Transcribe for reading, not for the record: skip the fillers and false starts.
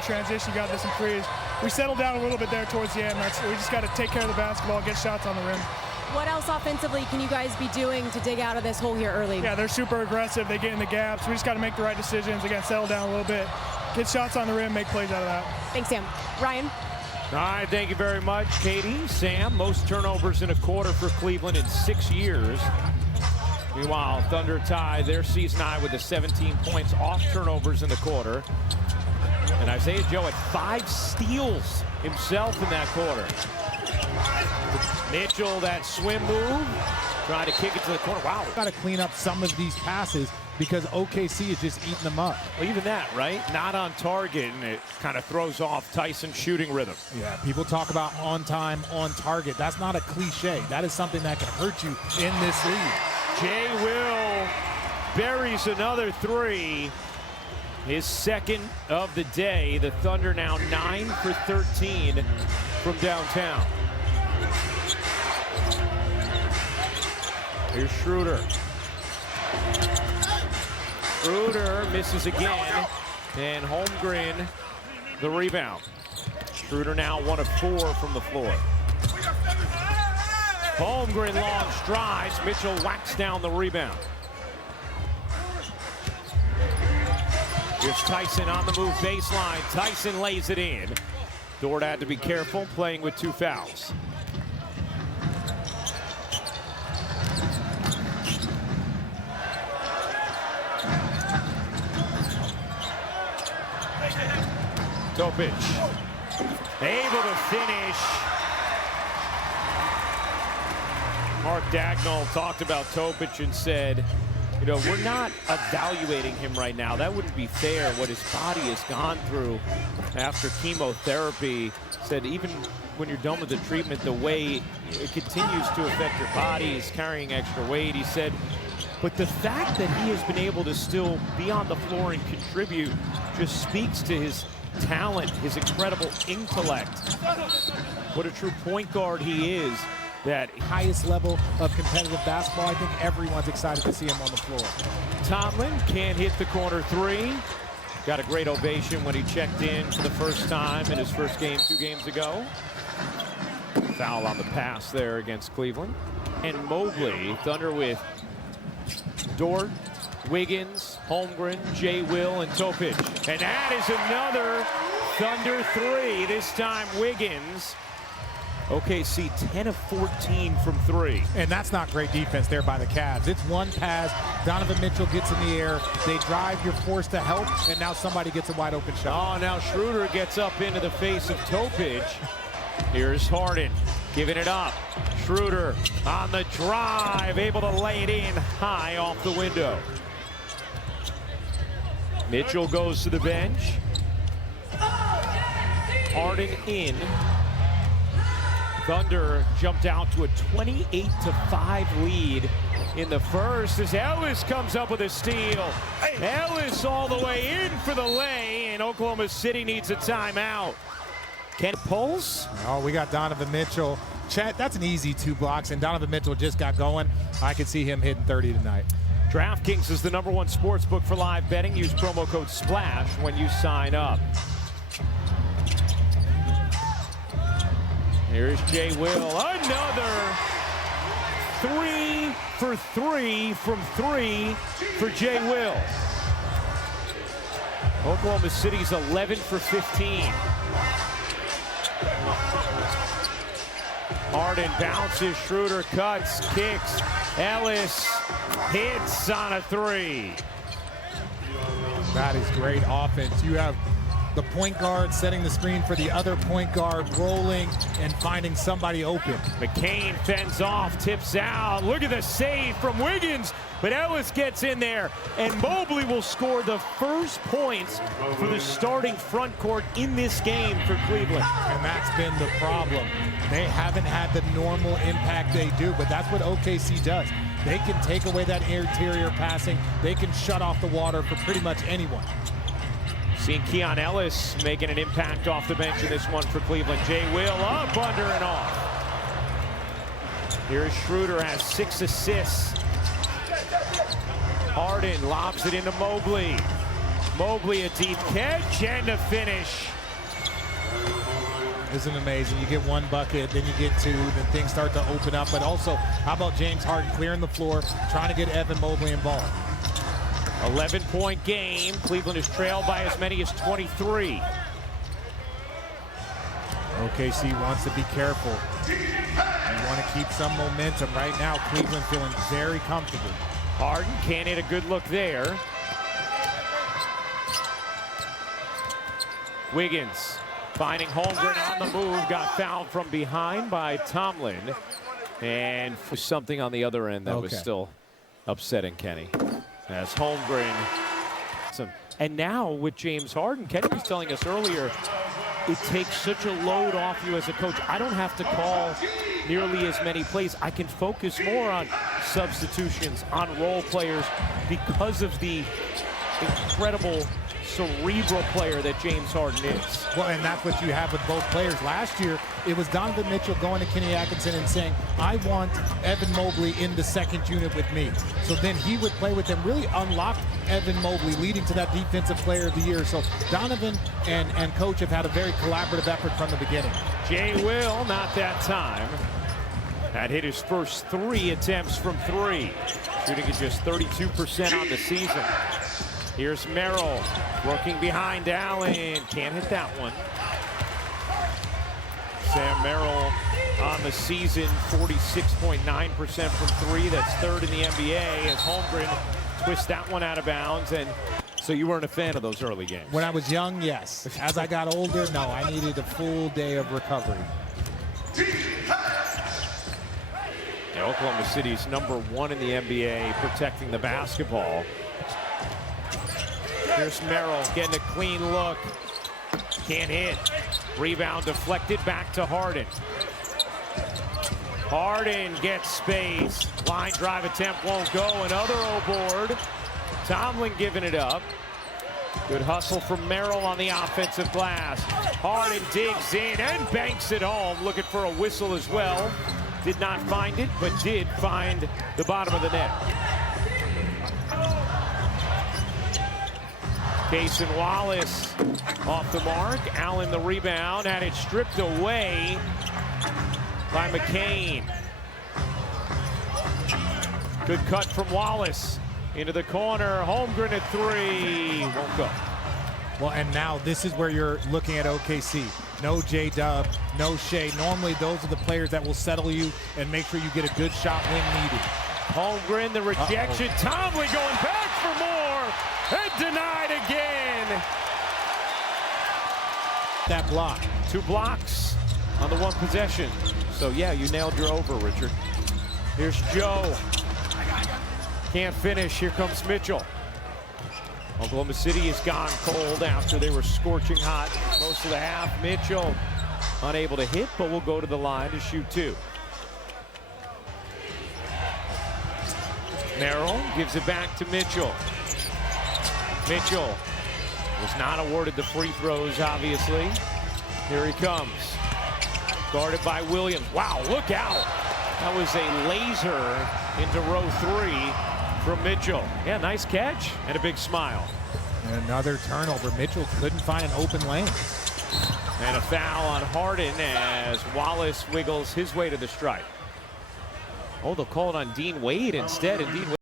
Transition, got this some threes. We settled down a little bit there towards the end. We just got to take care of the basketball, get shots on the rim. What else offensively can you guys be doing to dig out of this hole here early? Yeah, they're super aggressive. They get in the gaps. We just got to make the right decisions. Again, settle down a little bit, get shots on the rim, make plays out of that. Thanks, Sam. Ryan? All right, thank you very much, Katie. Sam, most turnovers in a quarter for Cleveland in 6 years. Meanwhile, Thunder tie their season high with the 17 points off turnovers in the quarter. And Isaiah Joe had 5 steals himself in that quarter. Mitchell, that swim move, trying to kick it to the corner. Wow. Got to clean up some of these passes because OKC is just eating them up. Well, even that, right? Not on target, and it kind of throws off Tyson's shooting rhythm. Yeah, people talk about on time, on target. That's not a cliche. That is something that can hurt you in this league. Jay Will buries another 3. His second of the day. The Thunder now 9 for 13 from downtown. Here's Schroeder. Schroeder misses again, and Holmgren the rebound. Schroeder now 1 of 4 from the floor. Holmgren long strides. Mitchell whacks down the rebound. Here's Tyson on the move baseline. Tyson lays it in. Dort had to be careful, playing with 2 fouls. Topic able to finish. Mark Dagnall talked about Topic and said, you know, we're not evaluating him right now. That wouldn't be fair. What his body has gone through after chemotherapy. Said even when you're done with the treatment, the way it continues to affect your body, he's carrying extra weight. He said, but the fact that he has been able to still be on the floor and contribute just speaks to his talent, his incredible intellect. What a true point guard he is. That highest level of competitive basketball. I think everyone's excited to see him on the floor. Tomlin can't hit the corner 3. Got a great ovation when he checked in for the first time in his first game 2 games ago. Foul on the pass there against Cleveland. And Mobley, Thunder with Dort, Wiggins, Holmgren, Jay Will, and Topic. And that is another Thunder 3. This time Wiggins. OKC 10 of 14 from 3. And that's not great defense there by the Cavs. It's one pass, Donovan Mitchell gets in the air, they drive, you're forced to help, and now somebody gets a wide open shot. Oh, now Schroeder gets up into the face of Topic. Here's Harden giving it up. Schroeder on the drive, able to lay it in high off the window. Mitchell goes to the bench. Harden in. Thunder jumped out to a 28-5 lead in the first as Ellis comes up with a steal. Ellis all the way in for the lay, and Oklahoma City needs a timeout. Can Pulse? Oh, we got Donovan Mitchell. Chet, that's an easy 2 blocks, and Donovan Mitchell just got going. I could see him hitting 30 tonight. DraftKings is the #1 sports book for live betting. Use promo code SPLASH when you sign up. Here's Jay Will, another 3 for 3 from 3 for Jay Will. Oklahoma City's 11 for 15. Harden bounces, Schroeder cuts, kicks, Ellis hits on a 3. That is great offense. You have the point guard setting the screen for the other point guard, rolling and finding somebody open. McCain fends off, tips out. Look at the save from Wiggins, but Ellis gets in there, and Mobley will score the first points for the starting front court in this game for Cleveland. And that's been the problem. They haven't had the normal impact they do, but that's what OKC does. They can take away that interior passing. They can shut off the water for pretty much anyone. Seeing Keon Ellis making an impact off the bench in this one for Cleveland. Jay Will up, under, and off. Here's Schroeder, has 6 assists. Harden lobs it into Mobley. Mobley a deep catch and a finish. Isn't it amazing? You get one bucket, then you get two, then things start to open up. But also, how about James Harden clearing the floor, trying to get Evan Mobley involved? 11-point game. Cleveland is trailed by as many as 23. OKC wants to be careful. You want to keep some momentum. Right now, Cleveland feeling very comfortable. Harden can't hit a good look there. Wiggins finding Holmgren on the move, got fouled from behind by Tomlin. And for something on the other end that was still upsetting Kenny. As Holmgren. And now with James Harden, Kenny was telling us earlier, it takes such a load off you as a coach. I don't have to call nearly as many plays. I can focus more on substitutions, on role players, because of the incredible cerebral player that James Harden is. Well, and that's what you have with both players. Last year, it was Donovan Mitchell going to Kenny Atkinson and saying, I want Evan Mobley in the second unit with me. So then he would play with them, really unlocked Evan Mobley, leading to that Defensive Player of the Year. So Donovan and coach have had a very collaborative effort from the beginning. Jay Will, not that time. That hit his first 3 attempts from 3, shooting at just 32% on the season. Here's Merrill working behind Allen. Can't hit that one. Sam Merrill on the season, 46.9% from 3. That's 3rd in the NBA as Holmgren twists that one out of bounds. And so you weren't a fan of those early games? When I was young, yes. As I got older, no. I needed a full day of recovery. Yeah, Oklahoma City's #1 in the NBA protecting the basketball. Here's Merrill getting a clean look. Can't hit. Rebound deflected back to Harden. Harden gets space. Line drive attempt won't go. Another O-board. Tomlin giving it up. Good hustle from Merrill on the offensive glass. Harden digs in and banks it home. Looking for a whistle as well. Did not find it, but did find the bottom of the net. Cason Wallace off the mark. Allen the rebound, had it stripped away by McCain. Good cut from Wallace into the corner. Holmgren at 3, won't go. Well, and now this is where you're looking at OKC. No J-Dub, no Shea. Normally those are the players that will settle you and make sure you get a good shot when needed. Holmgren, the rejection. Tomlin going back for more and denied again. That block. 2 blocks on the 1 possession. So yeah, you nailed your over, Richard. Here's Joe. Can't finish. Here comes Mitchell. Oklahoma City has gone cold after they were scorching hot most of the half. Mitchell unable to hit, but will go to the line to shoot 2. Merrill gives it back to Mitchell. Mitchell was not awarded the free throws, obviously. Here he comes. Guarded by Williams. Wow, look out. That was a laser into row 3 from Mitchell. Yeah, nice catch and a big smile. And another turnover. Mitchell couldn't find an open lane. And a foul on Harden as Wallace wiggles his way to the stripe. Oh, they'll call it on Dean Wade instead, and Dean Wade